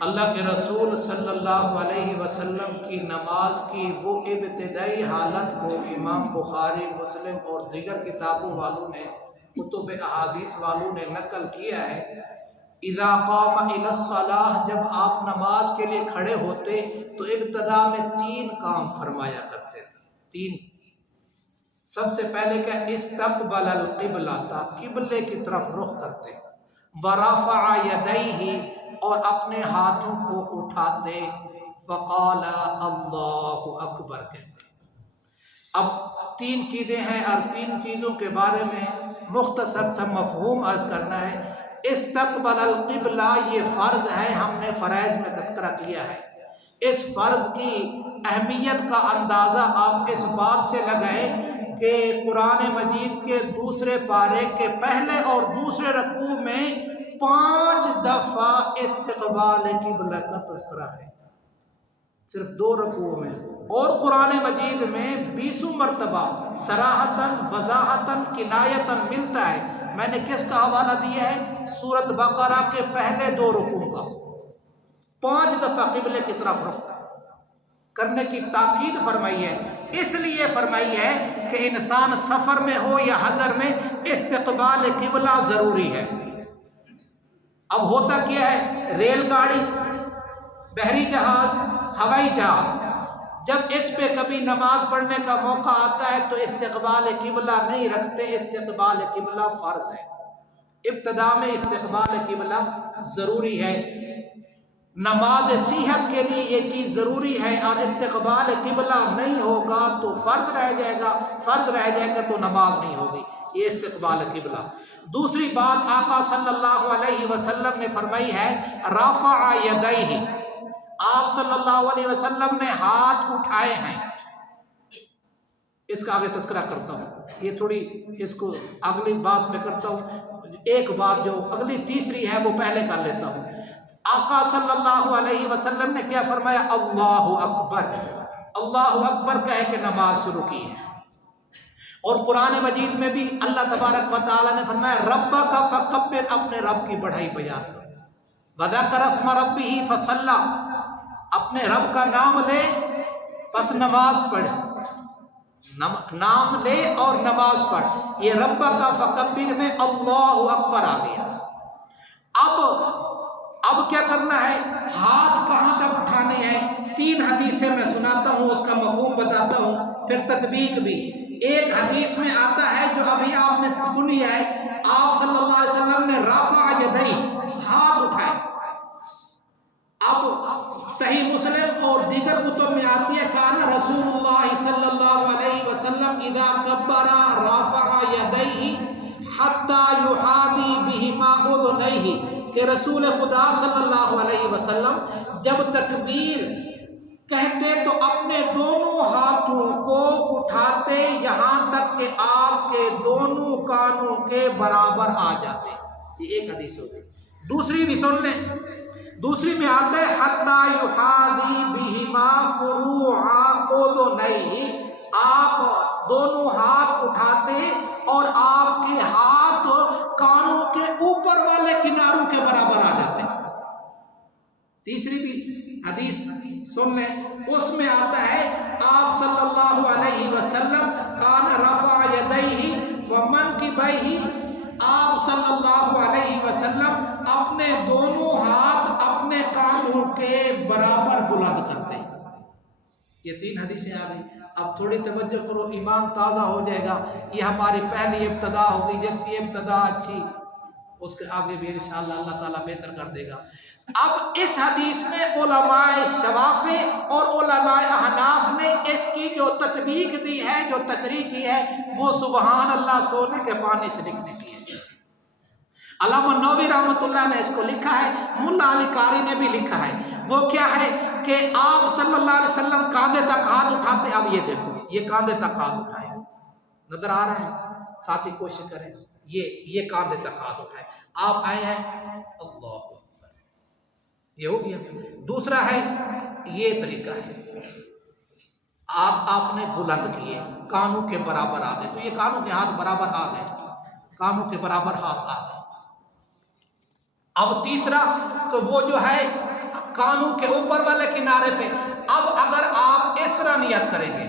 اللہ کے رسول صلی اللہ علیہ وسلم کی نماز کی وہ ابتدائی حالت کو امام بخاری، مسلم اور دیگر کتابوں والوں نے، کتب احادیث والوں نے نقل کیا ہے۔ اذا قام الی الصلاۃ، جب آپ نماز کے لیے کھڑے ہوتے تو ابتدا میں 3 کام فرمایا کرتے تھے۔ 3۔ سب سے پہلے کیا؟ استقبل القبلہ، قبلے کی طرف رخ کرتے، ورفع یدیہ، اور اپنے ہاتھوں کو اٹھاتے، فقال اللہ اکبر کہتے۔ اب 3 چیزیں ہیں اور 3 چیزوں کے بارے میں مختصر سا مفہوم عرض کرنا ہے۔ استقبل القبلہ یہ فرض ہے، ہم نے فرائض میں تذکرہ کیا ہے۔ اس فرض کی اہمیت کا اندازہ آپ اس بات سے لگائیں کہ قرآن مجید کے دوسرے پارے کے پہلے اور دوسرے رکوع میں 5 دفعہ استقبال قبلہ کا تذکرہ ہے، صرف 2 رکوع میں، اور قرآن مجید میں 20 مرتبہ صراحتاً، وضاحتاً، کنایتاً ملتا ہے۔ میں نے کس کا حوالہ دیا ہے؟ سورۃ بقرہ کے پہلے 2 رکوع کا، 5 دفعہ قبلے کی طرف رخ کرنے کی تاکید فرمائی ہے۔ اس لیے فرمائی ہے کہ انسان سفر میں ہو یا حضر میں استقبال قبلہ ضروری ہے۔ اب ہوتا کیا ہے؟ ریل گاڑی، بحری جہاز، ہوائی جہاز، جب اس پہ کبھی نماز پڑھنے کا موقع آتا ہے تو استقبال قبلہ نہیں رکھتے۔ استقبال قبلہ فرض ہے، ابتدا میں استقبال قبلہ ضروری ہے۔ نماز صحت کے لیے یہ چیز ضروری ہے، اور استقبال قبلہ نہیں ہوگا تو فرض رہ جائے گا، فرض رہ جائے گا تو نماز نہیں ہوگی۔ یہ استقبال قبلہ۔ دوسری بات آقا صلی اللہ علیہ وسلم نے فرمائی ہے، رفع یدیہ، آپ صلی اللہ علیہ وسلم نے ہاتھ اٹھائے ہیں۔ اس کا آگے تذکرہ کرتا ہوں، یہ تھوڑی اس کو اگلی بات میں کرتا ہوں، ایک بات جو اگلی تیسری ہے وہ پہلے کر لیتا ہوں۔ آقا صلی اللہ علیہ وسلم نے کیا فرمایا؟ اللہ اکبر، اللہ اکبر کہہ کے نماز شروع کی ہے۔ اور قرآن مجید میں بھی اللہ تبارک و تعالیٰ نے فرمایا ربک فکبر، اپنے رب کی بڑائی بیان کر، وذکر اسم ربہ فصلی، اپنے رب کا نام لے پس نماز پڑھ، نام لے اور نماز پڑھ۔ یہ ربک فکبر میں اللہ اکبر آ گیا۔ اب کیا کرنا ہے؟ ہاتھ کہاں تک اٹھانے ہیں؟ 3 حدیثیں میں سناتا ہوں، اس کا مفہوم بتاتا ہوں، پھر تطبیق بھی۔ ایک حدیث میں آتا ہے جو ابھی آپ نے سنی ہے، آپ صلی اللہ علیہ وسلم نے رفع یدیہ، ہاتھ اٹھائے۔ اب صحیح مسلم اور دیگر کتب میں آتی ہے کان رسول اللہ صلی اللہ علیہ وسلم اذا کبر رفع یدیہ حتی یحاذی بہما اذنیہ، کہ رسول خدا صلی اللہ علیہ وسلم جب تکبیر کہتے تو اپنے دونوں ہاتھوں کو اٹھاتے یہاں تک کہ آپ کے دونوں کانوں کے برابر آ جاتے۔ یہ ایک حدیث ہو گئی۔ دوسری بھی سن لیں، دوسری میں آتا ہے حتی یحاذی بہما فروع اذنیہ، آپ دونوں ہاتھ اٹھاتے اور آپ کے ہاتھ کانوں کے اوپر والے کناروں کے برابر آ جاتے۔ تیسری بھی حدیث سن لیں، اس میں آتا ہے آپ صلی اللہ علیہ وسلم کان رفع یدیہ ومنکبیہ، آپ صلی اللہ علیہ وسلم اپنے دونوں ہاتھ اپنے کانوں کے برابر بلند کرتے۔ یہ 3 حدیثیں آ گئی۔ اب تھوڑی توجہ کرو، ایمان تازہ ہو جائے گا۔ یہ ہماری پہلی ابتدا ہوگی، جس کی ابتدا اچھی اس کے آگے بھی انشاءاللہ اللہ تعالیٰ بہتر کر دے گا۔ اب اس حدیث میں علماء شوافع اور علماء احناف نے اس کی جو تطبیق دی ہے، جو تشریح کی ہے، وہ سبحان اللہ سونے کے پانی سے لکھنے کی ہے۔ علامہ نووی رحمۃ اللہ نے اس کو لکھا ہے، ملا علی قاری نے بھی لکھا ہے۔ وہ کیا ہے کہ آپ صلی اللہ علیہ وسلم کاندھے تک ہاتھ اٹھاتے۔ اب یہ دیکھو، یہ کاندھے تک ہاتھ اٹھائے، نظر آ رہا ہے؟ ساتھی کوشش کریں، یہ کاندھے تک ہاتھ اٹھائے، آپ آئے ہیں اللہ اکبر، یہ ہو گیا۔ دوسرا ہے یہ طریقہ ہے، آپ نے بلند کیے، کانوں کے برابر آ گئے، تو یہ کانوں کے ہاتھ برابر آ گئے، کانوں کے برابر ہاتھ آ گئے۔ اب تیسرا کہ وہ جو ہے کانوں کے اوپر والے کنارے پہ۔ اب اگر آپ اس طرح نیت کریں گے،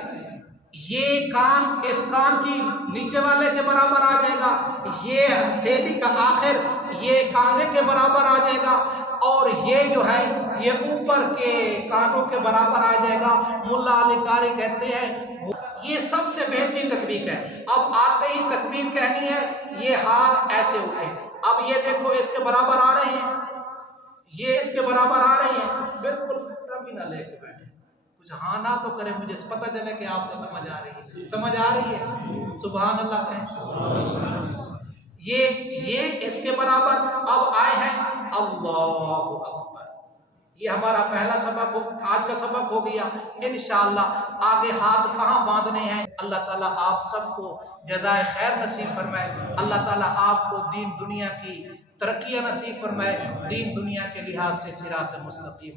یہ کان اس کان کی نیچے والے کے برابر آ جائے گا، یہ ہتھیلی کا آخر یہ کاندھے کے برابر آ جائے گا، اور یہ جو ہے یہ اوپر کے کانوں کے برابر آ جائے گا۔ ملا علی قاری کہتے ہیں یہ سب سے بہترین تکبیر ہے۔ اب آتے ہی تکبیر کہنی ہے، یہ ہاتھ ایسے اٹھے، اب یہ دیکھو اس کے برابر آ رہے ہیں، یہ اس کے برابر آ رہے ہیں، بالکل فکر بھی نہ لے کے بیٹھے، کچھ ہاں نہ تو کرے، مجھے پتہ چلے کہ آپ کو سمجھ آ رہی ہے، سمجھ آ رہی ہے، سبحان اللہ کہیں۔ یہ اس کے برابر اب آئے ہیں اللہ اکبر۔ یہ ہمارا پہلا سبق آج کا سبق ہو گیا۔ انشاءاللہ آگے ہاتھ کہاں باندھنے ہیں، اللہ تعالیٰ آپ سب کو جزائے خیر نصیب فرمائے، اللہ تعالیٰ آپ کو دین دنیا کی ترقیاں نصیب فرمائے، دین دنیا کے لحاظ سے صراط مستقیم